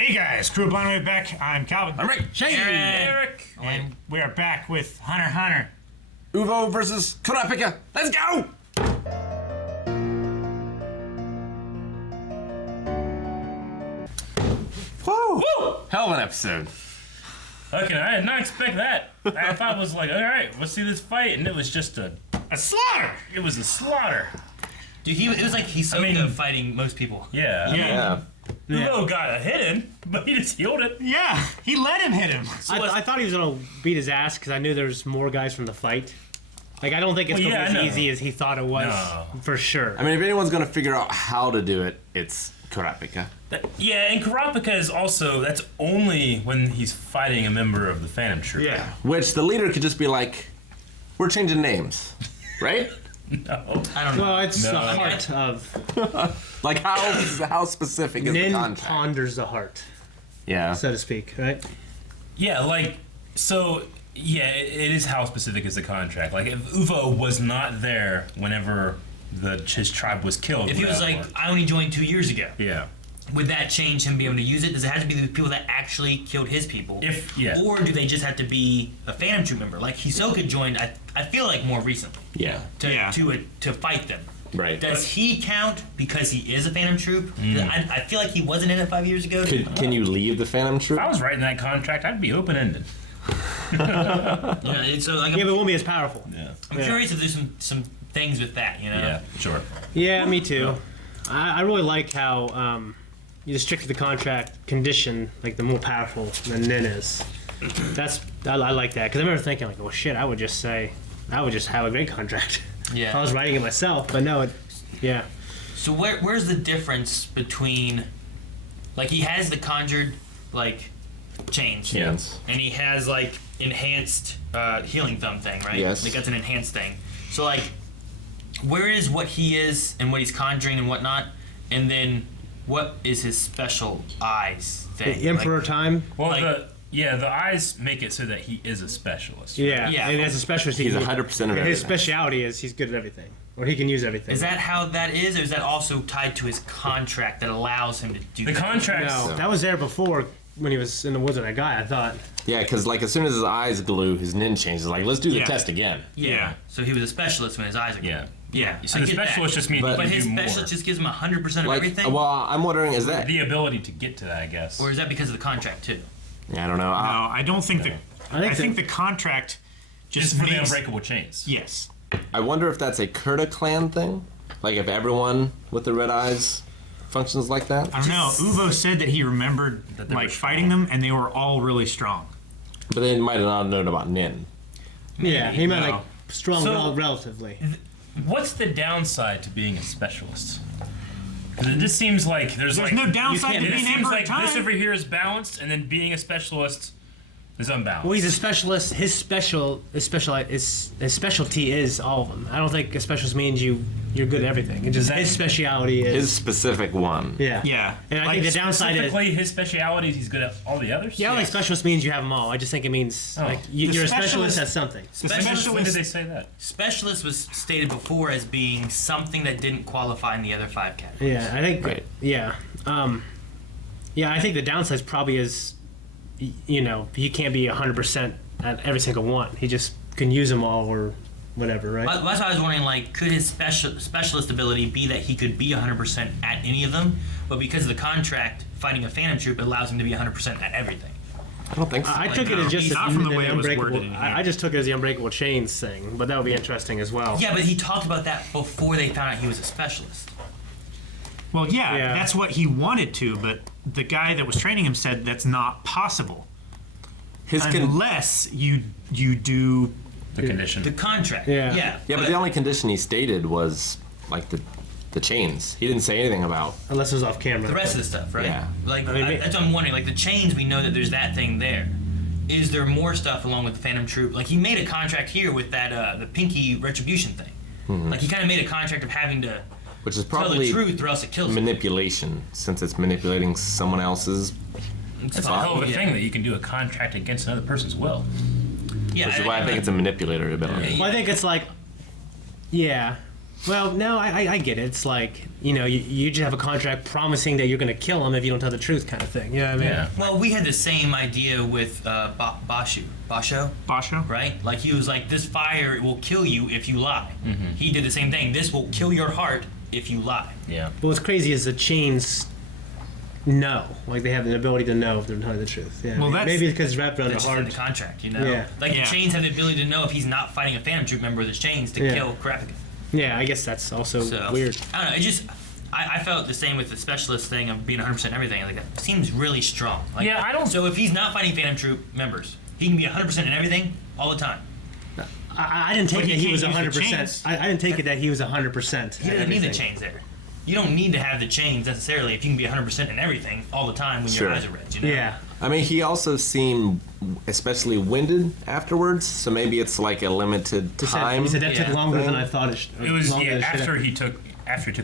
Hey guys, Crew Blind Way back. I'm Calvin. I'm Rick. Shane. Eric. And we are back with Hunter x Hunter. Uvo versus Kurapika. Let's go! Woo! Hell of an episode. Okay, I did not expect that. I thought it was like, all right, let's see this fight, and it was just a slaughter! It was a slaughter. Dude, it was like Hisoka fighting most people. Yeah. Yeah. Uvo got a hit in, but he just healed it. Yeah, he let him hit him. I thought he was gonna beat his ass because I knew there's more guys from the fight. Like, I don't think it's gonna be as easy as he thought it was, for sure. I mean, if anyone's gonna figure out how to do it, it's Kurapika. Yeah, and Kurapika is also, that's only when he's fighting a member of the Phantom Troop. Yeah. Which the leader could just be like, we're changing names, right? No. I don't know. Well, it's No. the heart of Like how specific is the Nin contract? ponders the heart, Yeah. so to speak, right? Yeah, like, so, yeah, it is how specific is the contract. Like, if Uvo was not there whenever his tribe was killed. If he was like, I only joined 2 years ago, yeah. would that change him being able to use it? Does it have to be the people that actually killed his people? Yeah. Or do they just have to be a Phantom Troop member? Like Hisoka joined, I feel like more recently Yeah. to fight them. Right. Does he count because he is a Phantom Troop? I feel like he wasn't in it 5 years ago. Can you leave the Phantom Troop? If I was writing that contract, I'd be open-ended. Yeah, so like, Yeah, but it won't be as powerful. Yeah. I'm curious if there's some things with that, you know? Yeah, sure. Yeah, me too. I really like how you just stick to the contract condition, like the more powerful than Nin is. I like that because I remember thinking like, well, shit, I would just have a great contract. Yeah. If I was writing it myself, but no, yeah. So where's the difference between, like, he has the conjured, like, chains. Yes. And he has, like, enhanced healing thumb thing, right? Yes. Like, that's an enhanced thing. So, like, where is what he is and what he's conjuring and whatnot, and then what is his special eyes thing? The Emperor Like, time. Well, Like- the eyes make it so that he is a specialist. Yeah. Yeah. And as a specialist, He's can- 100% of everything. His speciality is he's good at everything, or he can use everything. is that how that is, or is that also tied to his contract that allows him to do The that? contract. No, that was there before when he was in the woods with that guy. I thought. Yeah, because like as soon as his eyes glue, his nin changes. Like, let's do the Yeah. test again. Yeah. So he was a specialist when his eyes are Yeah. Yeah. So I the get that. specialist just means But he his can do specialist more. just gives him 100% of Like, everything? well, I'm wondering, is that? The ability to get to that, I guess. Or is that because of the contract, too? Yeah, I don't know. No, I don't think I think the contract just just for the makes... unbreakable chains. Yes. I wonder if that's a Kurta clan thing. Like if everyone with the red eyes functions like that. I don't know. Uvo said that he remembered That they were like fighting them, and they were all really strong. But they might have not known about nin. Yeah, he meant No. like strong So- relatively. What's the downside to being a specialist? Because it just seems like there's There's like no downside can't- to it being seems Emperor like time. this over here is balanced, and then being a specialist is unbalanced. Well, he's a specialist. His specialty is all of them. I don't think a specialist means you're good at everything. It just that- his speciality is His specific one. yeah. Yeah. And I think the downside is Specifically, his speciality is he's good at all the others. I don't think specialist means you have them all. I just think it means Oh. like The you're a specialist- specialist at something. When did they say that? Specialist was stated before as being something that didn't qualify in the other 5 categories. Yeah, I think. Right. Yeah, yeah. I think the downside probably is, he can't be 100% at every single one. He just can use them all or whatever, right? That's why I was wondering, like, could his specialist ability be that he could be 100% at any of them, but because of the contract, fighting a Phantom Troop allows him to be 100% at everything? I don't think so. I took it as just Not from the an way it was unbreakable. worded in here. I just took it as the unbreakable chains thing, but that would be interesting as well. Yeah, but he talked about that before they found out he was a specialist. Well, yeah, Yeah. that's what he wanted to, but the guy that was training him said that's not possible His con- unless you do. The condition. The contract. Yeah. yeah, but the only condition he stated was like the chains. He didn't say anything about. Unless it was off camera. the rest of the stuff, right? Yeah. Like, I mean, that's what I'm wondering. Like, the chains, we know that there's that thing there. Is there more stuff along with the Phantom Troop? Like, he made a contract here with that, the Pinky Retribution thing. Like, he kind of made a contract of having to Which is tell the probably truth or else it kills him. manipulation, since it's manipulating someone else's. That's a hell of a thing that you can do a contract against another person's will. Yeah, Which is why I think it's a manipulator ability. Well, I think it's like, yeah, Well, no, I get it. It's like, you just have a contract promising that you're going to kill him if you don't tell the truth kind of thing. You know what I mean? Yeah. Well, we had the same idea with Basho, Basho? right? Like he was like, this fire will kill you if you lie. He did the same thing. This will kill your heart if you lie. Yeah. But what's crazy is the chains know. Like, they have the ability to know if they're telling the truth. Yeah. Well, that's- maybe it's because it's wrapped around That's the just in heart. the contract, you know? Yeah. Like Yeah. the chains have the ability to know if he's not fighting a Phantom Troop member with his chains to Yeah. kill Kurapika. Yeah, I guess that's also So weird. I don't know. It just I felt the same with the specialist thing of being 100% everything. Like it seems really strong. Like, Yeah, I don't- So if he's not fighting Phantom Troop members, he can be 100% in everything all the time. I didn't take But it he he was can't use the 100%. chains. I didn't take it that he was 100%. He doesn't need the chains there. You don't need to have the chains necessarily if you can be 100% in everything all the time when Sure. your eyes are red. You know? Yeah. I mean, he also seemed especially winded afterwards, so maybe it's like a limited time. He said that took Yeah. longer than I thought It was longer than it should after have. he took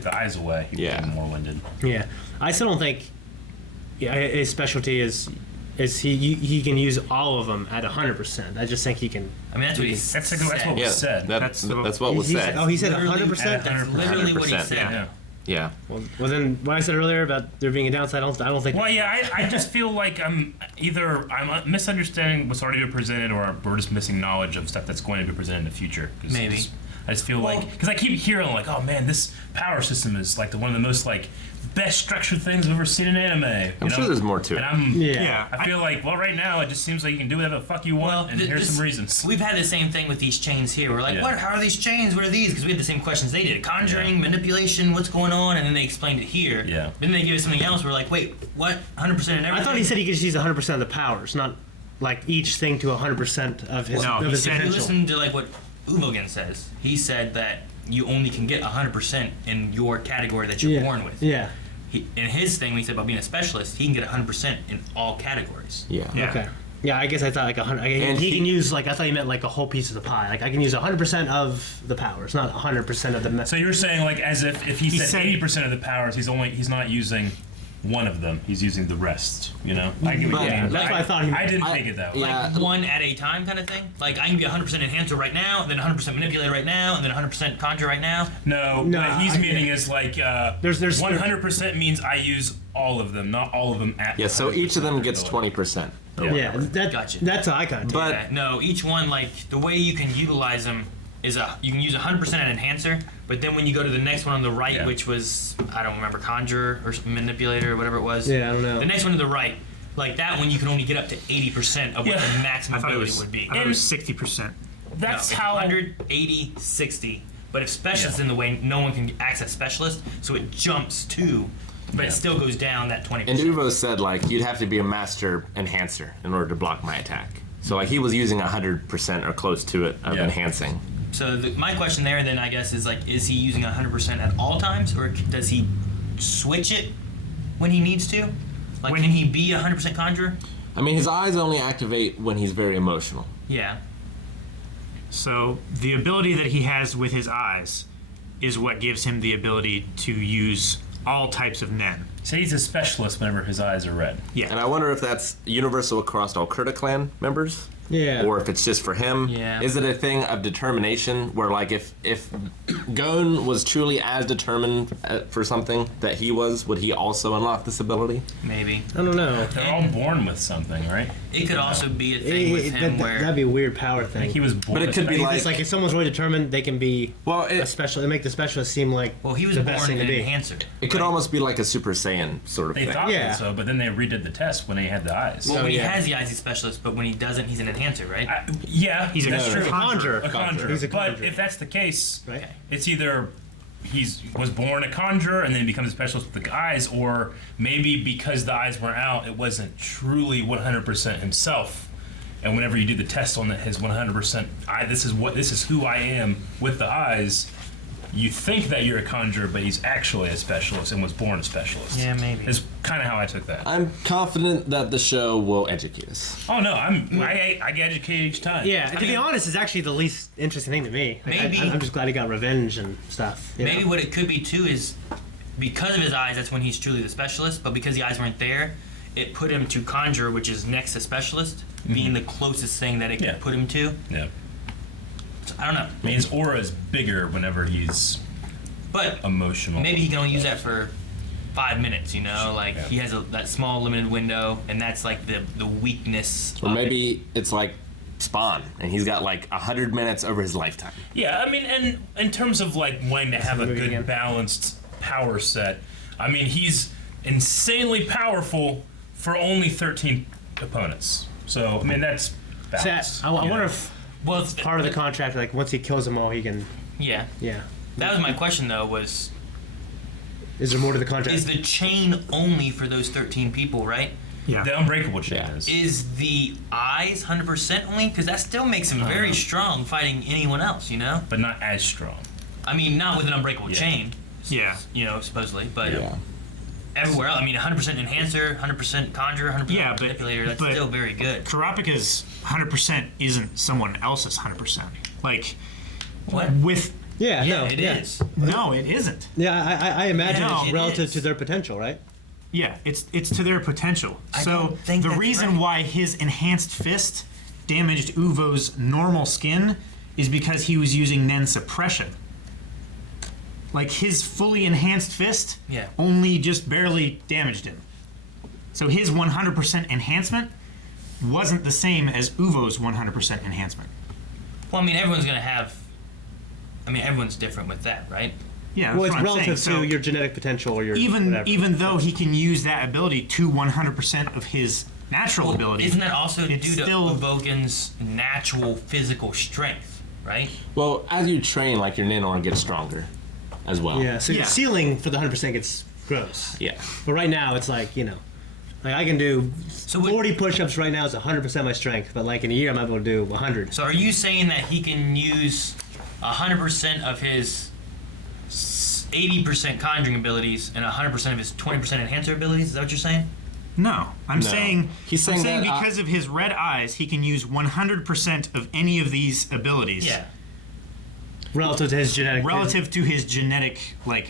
the eyes away. He Yeah. became more winded. Yeah, I still don't think his specialty is he can use all of them at 100%. I just think he can. I mean, that's what he That's said. what was Yeah, said. that's That's what was He said. said, oh, he said Literally 100%. That's literally what he 100%, said. Yeah. Yeah. Well, then what I said earlier about there being a downside, I don't think. Well, yeah, I just feel like I'm misunderstanding what's already been presented, or we're just missing knowledge of stuff that's going to be presented in the future. 'Cause Maybe. I just feel like, because I keep hearing like, oh man, this power system is like one of the most like best structured things I've ever seen in anime. I'm sure there's more to And it. Yeah. I feel like, well, right now it just seems like you can do whatever the fuck you want, and here's some reasons. We've had the same thing with these chains here. We're like, Yeah. what? How are these chains? What are these? Because we had the same questions they did. Conjuring, manipulation, what's going on? And then they explained it here. Yeah. Then they give us something else. We're like, wait, what? 100% in everything? I thought he said he could just use 100% of the powers, not like each thing to 100% of his, No, of he his said- If you potential. listen to like what Uvogen says, he said that you only can get 100% in your category that you're Yeah. born with. Yeah. In his thing, when he said about being a specialist, he can get 100% in all categories. Yeah. Yeah. Okay. Yeah, I guess I thought like 100. And He he- can use like I thought he meant like a whole piece of the pie. Like I can use 100% of the powers, not 100% of the. So you're saying like as if he He said said- 80% of the powers, he's not using one of them. He's using the rest. You know, I get what you Yeah, mean. that's what I thought he meant. I didn't I- take it that way. yeah. Like one at a time kind of thing? Like I can be 100% enhancer right now, and then 100% manipulator right now, and then 100% conjure right now. No, No, what he's I- meaning is like There's 100% means I use all of them, not all of them at. Yeah, so each of them gets 20%. or Yeah. Yeah, whatever. Gotcha. that's how I kind of. But- Okay. No, each one, like the way you can utilize them is you can use 100% an enhancer, but then when you go to the next one on the right, Yeah. which was I don't remember conjure or manipulator or whatever it was. Yeah, I don't know. The next one to the right, like that one, you can only get up to 80% of what Yeah. the maximum I thought it ability was. would be. I thought it was 60%. That's No, how. 100, 80, 60. But if specialist Yeah. in the way, no one can access specialist, so it jumps to, but Yeah. it still goes down that 20%. And Uvo said like you'd have to be a master enhancer in order to block my attack. So like he was using 100% or close to it of Yeah. enhancing. So my question there then I guess is like, is he using 100% at all times, or does he switch it when he needs to? Like, When can he- he be 100% conjurer? I mean, his eyes only activate when he's very emotional. Yeah. So the ability that he has with his eyes is what gives him the ability to use all types of nen. Say he's a specialist whenever his eyes are red. Yeah. And I wonder if that's universal across all Kurta clan members. Yeah. Or if it's just for him. Yeah. Is it a thing of determination where like if Gon was truly as determined for something that he was, would he also unlock this ability? Maybe. I don't know. They're all born with something, right? It could also be a thing with him where That'd be a weird power I thing. think he was born. But it with could be special- It's like if someone's really determined, they can be Well, a it special. They make the specialist seem like well, he was the born best thing an to be. enhancer. could almost be like a Super Saiyan sort of They thing. thought Yeah. so, but then they redid the test when they had the eyes. Well, So, when he yeah. has the eyes, he's specialist, but when he doesn't, he's an enhancer, right? Yeah, He's a that's true. conjurer. A conjurer. He's a But conjurer. if that's the case, Right. it's either was born a conjurer and then becomes a specialist with the eyes, or maybe because the eyes weren't out, it wasn't truly 100% himself. And whenever you do the test on his 100%, this is who I am with the eyes. You think that you're a conjurer, but he's actually a specialist and was born a specialist. Yeah, maybe. Is kind of how I took that. I'm confident that the show will educate us. Oh no, I get educated each time. Yeah, to be mean- honest, it's actually the least interesting thing to me. Like, Maybe. I'm just glad he got revenge and stuff. you Maybe know? what it could be too is because of his eyes, that's when he's truly the specialist. But because the eyes weren't there, it put him to conjure, which is next to specialist, being the closest thing that it could Yeah. put him to. Yeah. So, I don't know. I mean, his aura is bigger whenever he's But emotional. maybe he can only use that for 5 minutes, you know? Like, Yeah. he has that small limited window, and that's like the weakness. Or of it. maybe it's like Spawn, and he's got like 100 minutes over his lifetime. Yeah, I mean, and in terms of like wanting to have a movie good again. balanced power set, I mean, he's insanely powerful for only 13 opponents. So I mean, that's balance. I wonder if Well, it's part of the contract, like once he kills them all, he can. Yeah. Yeah. That was my question, though, was Is there more to the contract? is the chain only for those 13 people, right? Yeah. The unbreakable chain Yeah. is. Is the eyes 100% only? Because that still makes him very strong fighting anyone else, you know? But not as strong. I mean, not with an unbreakable Yeah. chain, Yeah. you know, supposedly, but Yeah. everywhere else. I mean, 100% enhancer, 100% conjurer, 100% Yeah, but- manipulator, that's but- still very good. Kurapika's 100% isn't someone else's 100%. Like, What? with. yeah, Yeah, no, it yeah. is. No, it isn't. Yeah, I imagine No, it's it relative is. to their potential, right? Yeah, it's to their potential. I So don't think the that's reason right. why his enhanced fist damaged Uvo's normal skin is because he was using Nen suppression. Like his fully enhanced fist Yeah. only just barely damaged him. So his 100% enhancement wasn't the same as Uvo's 100% enhancement. Well, I mean, everyone's going to have. I mean, everyone's different with that, right? Yeah, Well, that's it's what I'm relative saying. So to your genetic potential or your even whatever. even though he can use that ability to 100% of his natural ability, Isn't that also due it's to still- Uvogan's natural physical strength, right? Well, as you train, like your Ninor gets stronger as well. Yeah, so Yeah. your ceiling for the 100% gets gross. Yeah. But right now, it's like, like I can do So would- 40 push-ups right now is 100% my strength, but like in a year, I'm able to do 100. So are you saying that he can use 100% of his 80% conjuring abilities and 100% of his 20% enhancer abilities? Is that what you're saying? No, I'm No. saying He's saying I'm saying that, because of his red eyes, he can use 100% of any of these abilities. Yeah. Relative to his genetic. Relative to his genetic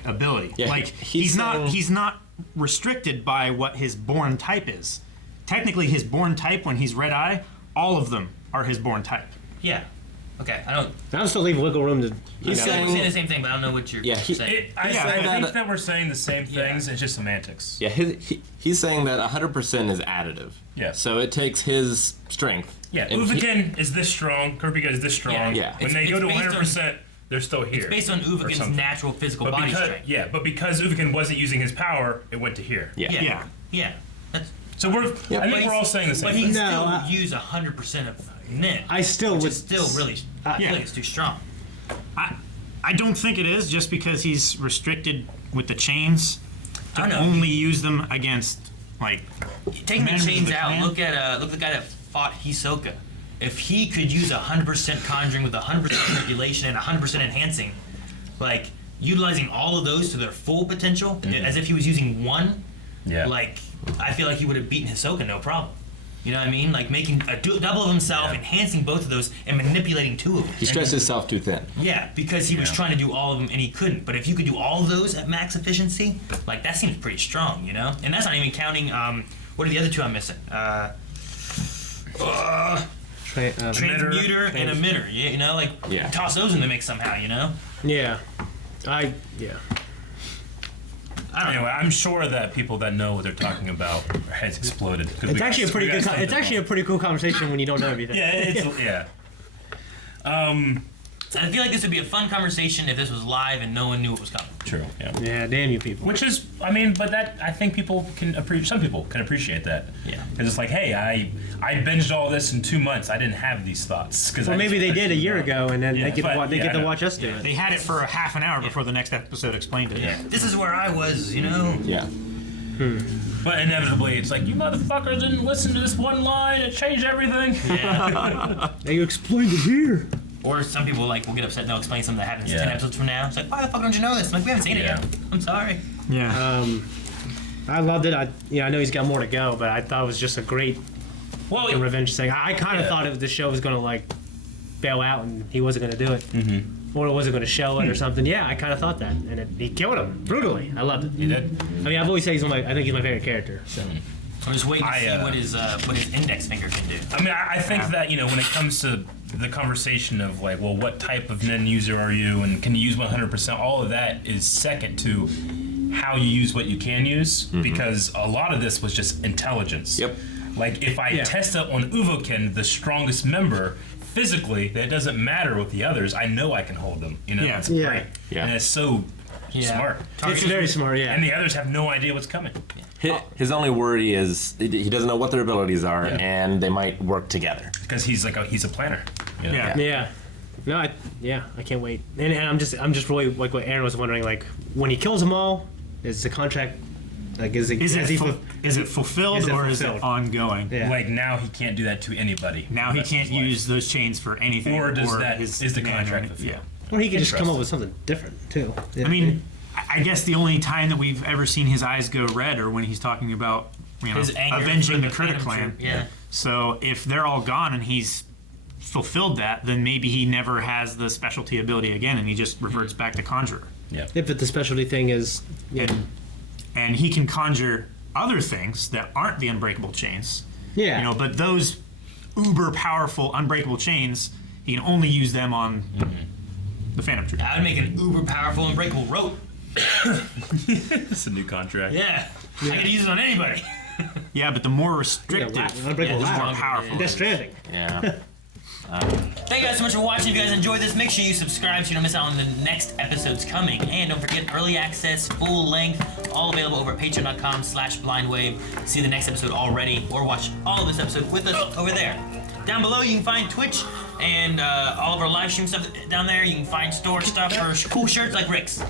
ability. Yeah, like he's saying- he's not restricted by what his born type is. Technically his born type when he's red eye, all of them are his born type. Yeah. Okay. I don't. I'm still leaving wiggle room to. He's I feel like we're saying- saying the same thing, but I don't know what you're Yeah, saying. I Yeah, think that- that we're saying the same things. It's just semantics. Yeah, he's saying that 100% is additive. Yeah. So it takes his strength. Yeah, and he- Uvigan is this strong. Kurapika is this strong. Yeah. Yeah. When they It's go to based on- 100%, they're still here. It's based on or Uvogan's something. natural physical But body because, strength. yeah, but because Uvigan wasn't using his power, it went to here. Yeah. Yeah. Yeah. Yeah. That's, So we're. I but think we're he's- all saying the same But he thing. can No, still use 100% of Nin. I still which would. is still really. I feel Yeah. like it's too strong. I don't think it is just because he's restricted with the chains to I know. only use them against like Taking the members of chains the out, clan? look at the guy that fought Hisoka. If he could use 100% conjuring with 100% manipulation and 100% enhancing, like utilizing all of those to their full potential, as if he was using one, Yeah. like I feel like he would have beaten Hisoka no problem. You know what I mean? Like making a double of himself, Yeah. enhancing both of those, and manipulating two of them. He stretched himself too thin. Yeah, because he was Yeah. trying to do all of them and he couldn't. But if you could do all of those at max efficiency, like that seems pretty strong, you know? And that's not even counting, what are the other two I'm missing? Transmuter and emitter, you know? Like, Yeah. toss those in the mix somehow, you know? Yeah. I don't Anyway, know. I'm sure that people that know what they're talking about, their heads exploded. 'cause It's we actually a got- pretty we got good. something It's actually a wrong. pretty cool conversation when you don't know everything. Yeah, it's yeah. I feel like this would be a fun conversation if this was live and no one knew what was coming. True. Yeah. Yeah, damn you people. Which is, I mean, but that I think people can appreciate. Some people can appreciate that. Yeah. Because it's like, hey, I binged all this in 2 months. I didn't have these thoughts. Cause Well, I maybe just- they I did a just- year ago, and then Yeah, they get but- to, yeah, I know. watch us do it. they had it for a half an hour before the next episode explained it. Yeah. This is where I was, you know? Yeah. But inevitably, it's like, you motherfuckers didn't listen to this one line. It changed everything. Yeah. Hey, you explained it here. Or some people like will get upset and they'll explain something that happens Yeah. 10 episodes from now. It's like, why the fuck don't you know this? I'm like, we haven't seen it Yeah. yet. I'm sorry. Yeah. I loved it. I know he's got more to go, but I thought it was just a great Well, fucking revenge thing. I kind of Yeah. thought the show was gonna like bail out and he wasn't gonna do it, or it wasn't gonna show it or something. Yeah, I kind of thought that, and he killed him brutally. I loved it. You did? I mean, I've always said I think he's my favorite character. So I'm just waiting to I, see what his index finger can do. I mean, I think that, when it comes to the conversation of like, well, what type of NEN user are you, and can you use 100%? All of that is second to how you use what you can use, because a lot of this was just intelligence. Yep. Like if I test it on Uvoken, the strongest member, physically, that doesn't matter with the others. I know I can hold them. Yeah. It's Yeah. great. Yeah. And it's so smart. It's very smart, yeah. And the others have no idea what's coming. His only worry is he doesn't know what their abilities are, and they might work together. Because he's a planner. Yeah. Yeah. No, I can't wait. And I'm just really like what Aaron was wondering, like when he kills them all, is the contract like is it fulfilled or is it fulfilled? ongoing? Yeah. Like now he can't do that to anybody. Now he can't use those chains for anything. Or does his the command contract or- fulfilled? Or he could just come Interesting. up with something different too. Yeah. I mean, I guess the only time that we've ever seen his eyes go red are when he's talking about His anger avenging for the Critic Phantom Clan. Troop, yeah. So if they're all gone and he's fulfilled that, then maybe he never has the specialty ability again, and he just reverts back to Conjurer. Yeah. if the specialty thing is And he can conjure other things that aren't the unbreakable chains. yeah. But those uber powerful unbreakable chains, he can only use them on the Phantom Troop. I would make an uber powerful unbreakable rope. It's a new contract. Yeah. I could use it on anybody. Yeah, but the more restrictive, Unbreakable the more ladder. powerful. Death Stranding. Yeah. Thank you guys so much for watching. If you guys enjoyed this, make sure you subscribe so you don't miss out on the next episodes coming. And don't forget, early access, full length, all available over at patreon.com/blindwave. See the next episode already, or watch all of this episode with us over there. Down below, you can find Twitch and all of our live stream stuff down there. You can find store stuff for cool shirts like Rick's.